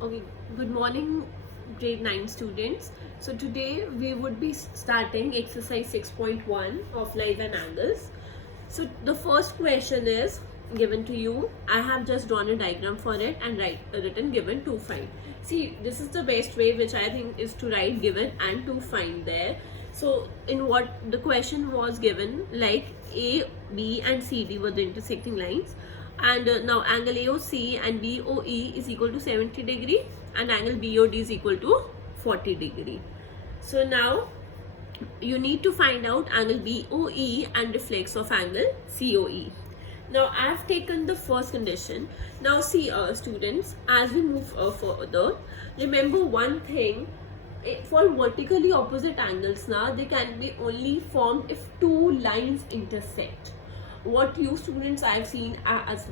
Okay, good morning, grade 9 students. So today we would be starting exercise 6.1 of lines and angles. So the first question is given to you. I have just drawn a diagram for it and written given to find. See, this is the best way which I think is to write given and to find there. So in what the question was given, like A, B and CD were the intersecting lines, and now angle AOC and BOE is equal to 70 degree and angle BOD is equal to 40 degree. So now you need to find out angle BOE and reflex of angle COE. Now I have taken the first condition. Now see students, as we move further, remember one thing, for vertically opposite angles now they can be only formed if two lines intersect. What you students I've seen as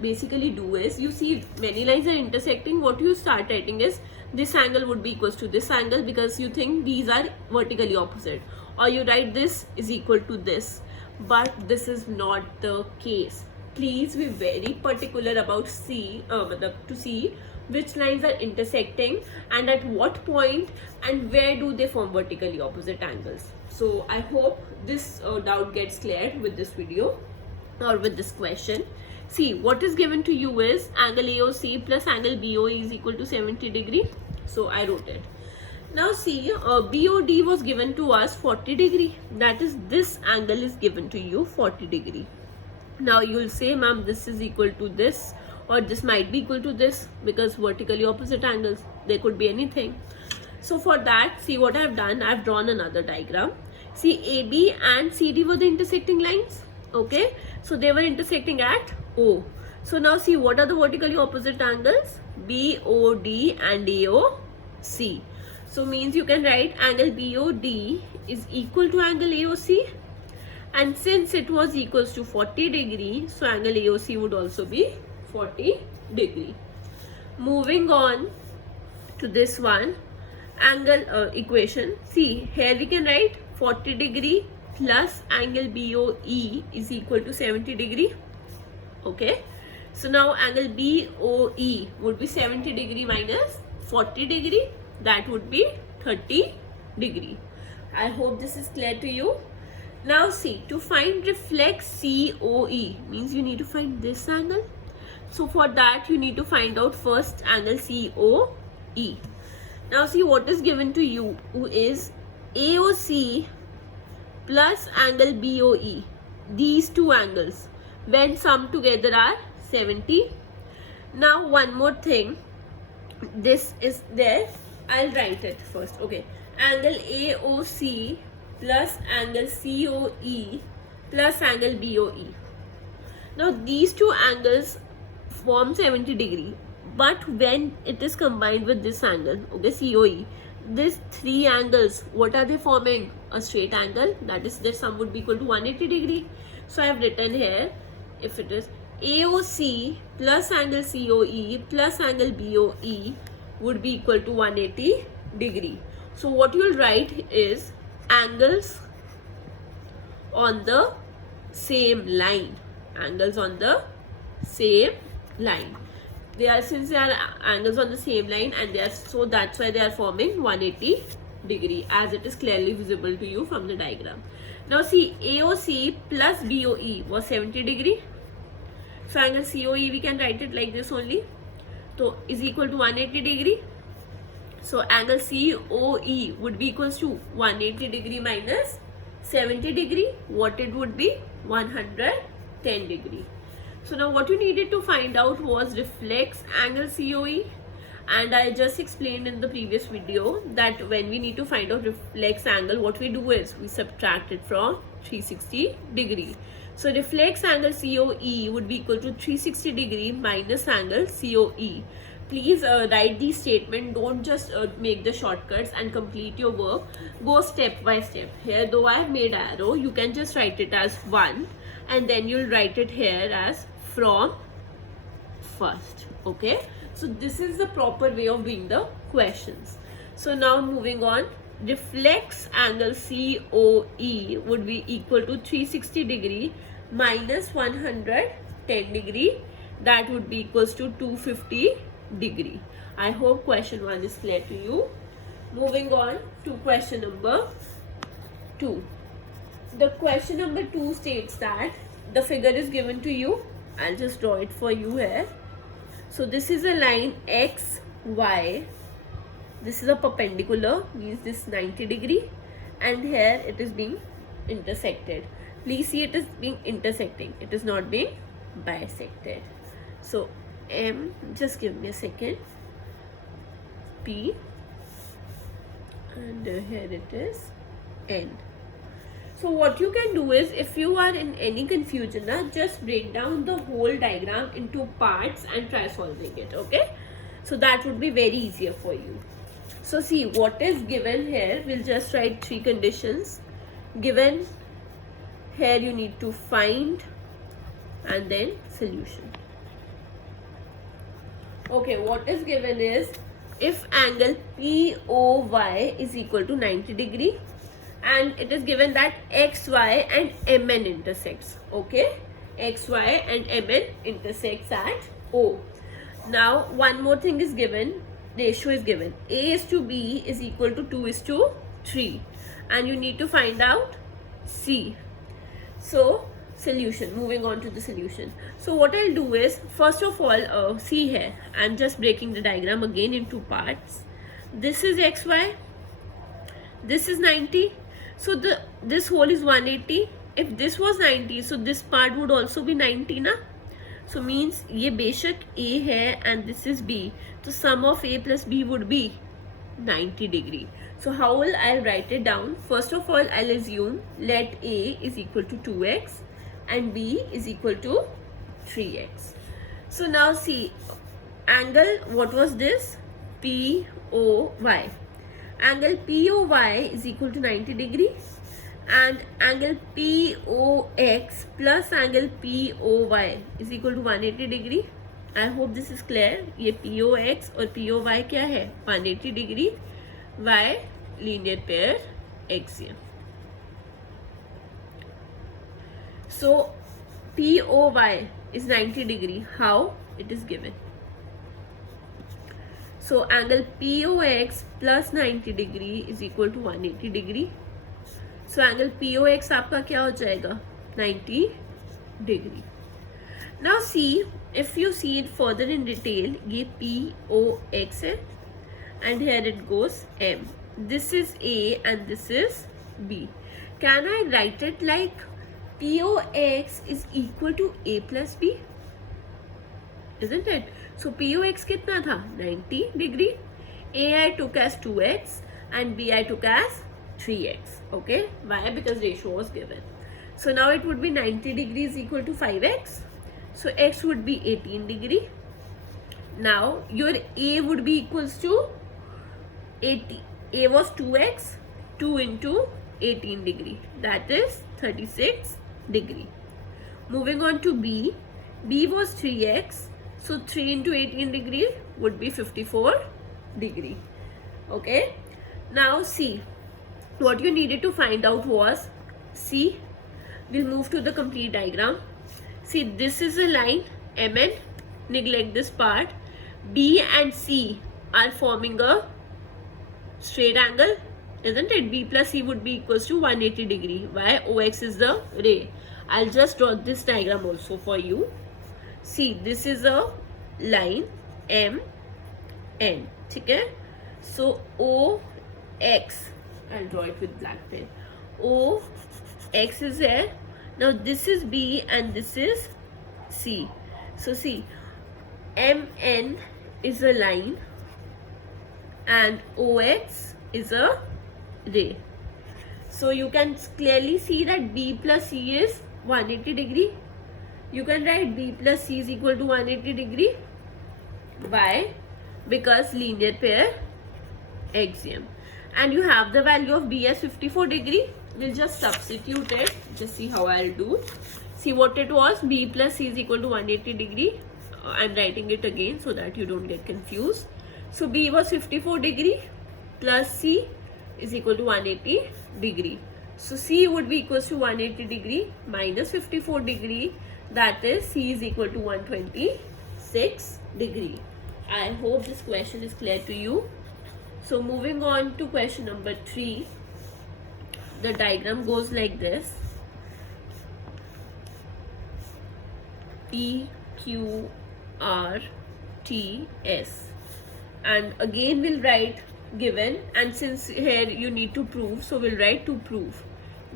basically do is, you see many lines are intersecting, what you start writing is this angle would be equals to this angle because you think these are vertically opposite, or you write this is equal to this, but this is not the case. Please be very particular about to see which lines are intersecting and at what point and where do they form vertically opposite angles. So I hope this doubt gets cleared with this video or with this question. See, what is given to you is angle AOC plus angle BOE is equal to 70 degree. So I wrote it. Now see, BOD was given to us 40 degree. That is, this angle is given to you 40 degree. Now you will say, ma'am, this is equal to this, or this might be equal to this, because vertically opposite angles, there could be anything. So for that, see what I have done, I have drawn another diagram. See, AB and CD were the intersecting lines. Okay, so they were intersecting at O. So now see, what are the vertically opposite angles? BOD and AOC. So means you can write angle BOD is equal to angle AOC, and since it was equals to 40 degree, so angle AOC would also be 40 degree. Moving on to this one, angle equation. See, here we can write 40 degree plus angle BOE is equal to 70 degree. Okay, so now angle BOE would be 70 degree minus 40 degree, that would be 30 degree. I hope this is clear to you. Now see, to find reflex COE means you need to find this angle. So for that you need to find out first angle COE. Now see, what is given to you is AOC plus angle BOE. These two angles when summed together are 70. Now one more thing, this is there, I'll write it first. Okay, angle AOC plus angle COE plus angle BOE. Now these two angles form 70 degree, but when it is combined with this angle, okay, COE, these three angles, what are they forming? A straight angle, that is, their sum would be equal to 180 degree. So I have written here, if it is AOC plus angle COE plus angle BOE would be equal to 180 degree. So what you will write is angles on the same line, angles on the same line. They are, since they are angles on the same line, and they are, so that's why they are forming 180 degree, as it is clearly visible to you from the diagram. Now see, AOC plus BOE was 70 degree. So angle COE we can write it like this only. So is equal to 180 degree. So angle COE would be equals to 180 degree minus 70 degree. What it would be? 110 degree. So now what you needed to find out was reflex angle COE, and I just explained in the previous video that when we need to find out reflex angle, what we do is we subtract it from 360 degree. So reflex angle COE would be equal to 360 degree minus angle COE. Please write these statements, don't just make the shortcuts and complete your work. Go step by step. Here though I have made arrow, you can just write it as 1 and then you'll write it here as from first. Okay, so this is the proper way of doing the questions. So now moving on, reflex angle COE would be equal to 360 degree minus 110 degree, that would be equals to 250 degree. I hope question 1 is clear to you. Moving on to question number 2. The question number 2 states that the figure is given to you. I'll just draw it for you here. So this is a line x, y. This is a perpendicular, means this 90 degree, and here it is being intersected. Please see, it is being intersecting. It is not being bisected. So M, just give me a second, P, and here it is N. So what you can do is, if you are in any confusion, just break down the whole diagram into parts and try solving it, okay? So that would be very easier for you. So see, what is given here, we'll just write 3 conditions. Given here, you need to find and then solution. Okay, what is given is, if angle POY is equal to 90 degree, and it is given that XY and MN intersects, okay? XY and MN intersects at O. Now, one more thing is given, ratio is given. A is to B is equal to 2 is to 3. And you need to find out C. So, solution. Moving on to the solution. So, what I'll do is, first of all, see here, I'm just breaking the diagram again into parts. This is XY. This is 90. So this whole is 180. If this was 90, so this part would also be 90 na. So means ये बेशक A है and this is B. So sum of A plus B would be 90 degree. So how will I write it down? First of all, I'll assume let A is equal to 2x and B is equal to 3x. So now see, angle, what was this? POY. Angle POY is equal to 90 degree, and angle POX plus angle POY is equal to 180 degree. I hope this is clear. ये POX और POY क्या है? 180 degree. Y linear pair axiom. So POY is 90 degree. How? It is given. So angle POX plus 90 degree is equal to 180 degree. So angle POX आपका क्या हो जाएगा? 90 degree. Now see, if you see it further in detail, ये POX है and here it goes M. This is A and this is B. Can I write it like POX is equal to A plus B? Isn't it? So POX कितना था? 90 degree. A I took as 2x and B I took as 3x. Okay? Why? Because ratio was given. So now it would be 90 degrees equal to 5x. So x would be 18 degree. Now your A would be equals to 80. A was 2x, 2 into 18 degree. That is 36 degree. Moving on to B. B was 3x. So 3 into 18 degree would be 54 degree. Okay. Now see, what you needed to find out was C. We'll move to the complete diagram. See, this is a line MN. Neglect this part. B and C are forming a straight angle, isn't it? B plus C would be equals to 180 degree. Why? OX is the ray. I'll just draw this diagram also for you. See, this is a line M N. Okay? So OX, I'll draw it with black pen. OX is there. Now this is B and this is C. So see, MN is a line and OX is a ray. So you can clearly see that B plus C is 180 degree. You can write B plus C is equal to 180 degree. Why? Because linear pair axiom. And you have the value of B as 54 degree. We'll just substitute it. Just see how I'll do. See what it was. B plus C is equal to 180 degree. I'm writing it again so that you don't get confused. So B was 54 degree plus C is equal to 180 degree. So C would be equals to 180 degree minus 54 degree. That is C is equal to 126 degree. I hope this question is clear to you. So moving on to question number 3. The diagram goes like this. P, Q, R, T, S. And again we'll write given, and since here you need to prove, so we'll write to prove.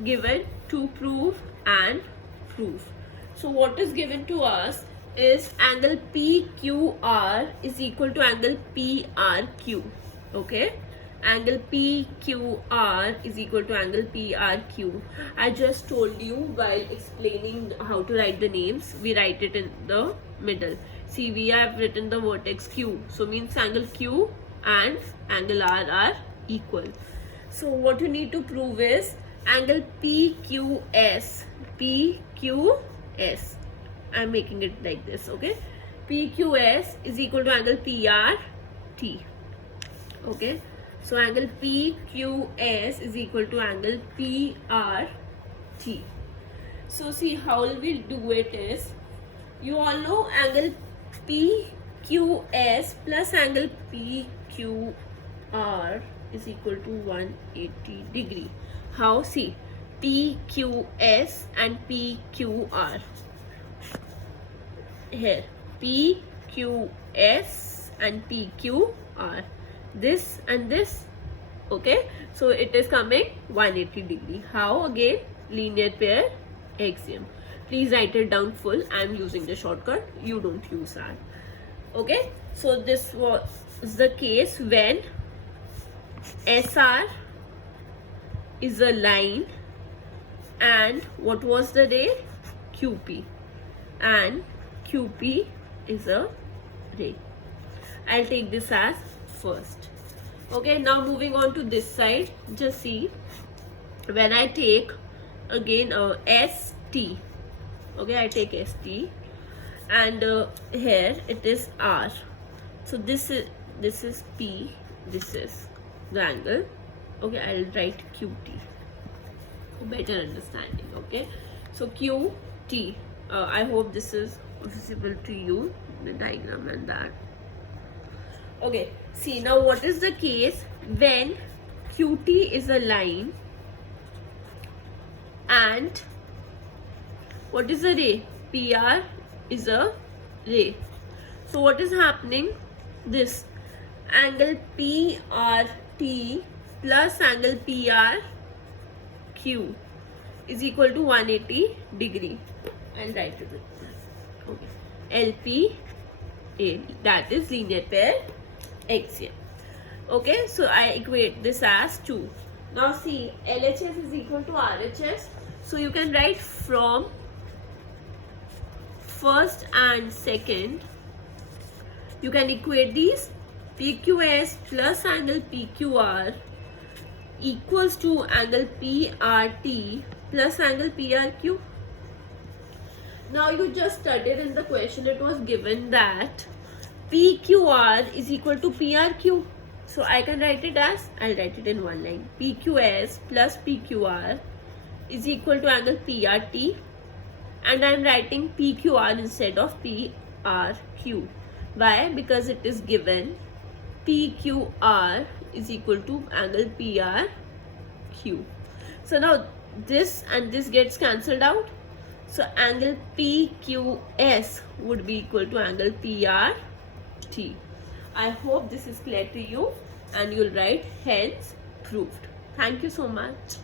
Given, to prove, and prove. So what is given to us is angle PQR is equal to angle PRQ. Okay, angle PQR is equal to angle PRQ. I just told you while explaining how to write the names, we write it in the middle. See, we have written the vertex Q, so means angle Q and angle R are equal. So what you need to prove is angle PQS. PQS. I'm making it like this, okay? PQS is equal to angle PRT. Okay, so angle PQS is equal to angle PRT. So see how we'll do it is, you all know angle PQS plus angle PQR is equal to 180 degree. How? See, PQS and PQR. Here, PQS and PQR. This and this. Okay, so it is coming 180 degree. How? Again, linear pair axiom. Please write it down full. I am using the shortcut. You don't use that. Okay, so this was the case when SR is a line and what was the ray? QP, and QP is a ray. I'll take this as first. Okay, now moving on to this side, just see, when I take again ST, okay, I take ST, and here it is R. So this is P, this is the angle. Okay, I'll write QT for better understanding. Okay, so QT. I hope this is visible to you, the diagram and that. Okay, see, now what is the case when QT is a line and what is a ray? PR is a ray. So what is happening? This angle PRT plus angle PRQ is equal to 180 degree. I'll write it. Okay, LPA, that is linear pair axiom. Okay, so I equate this as 2. Now see, LHS is equal to RHS. So you can write from first and second, you can equate these. PQS plus angle PQR equals to angle PRT plus angle PRQ. Now you just studied in the question, it was given that PQR is equal to PRQ. So I can write it as, I'll write it in one line. PQS plus PQR is equal to angle PRT, and I'm writing PQR instead of PRQ. Why? Because it is given PQR is equal to angle PRQ. So now this and this gets cancelled out. So angle PQS would be equal to angle PRT. I hope this is clear to you, and you'll write hence proved. Thank you so much.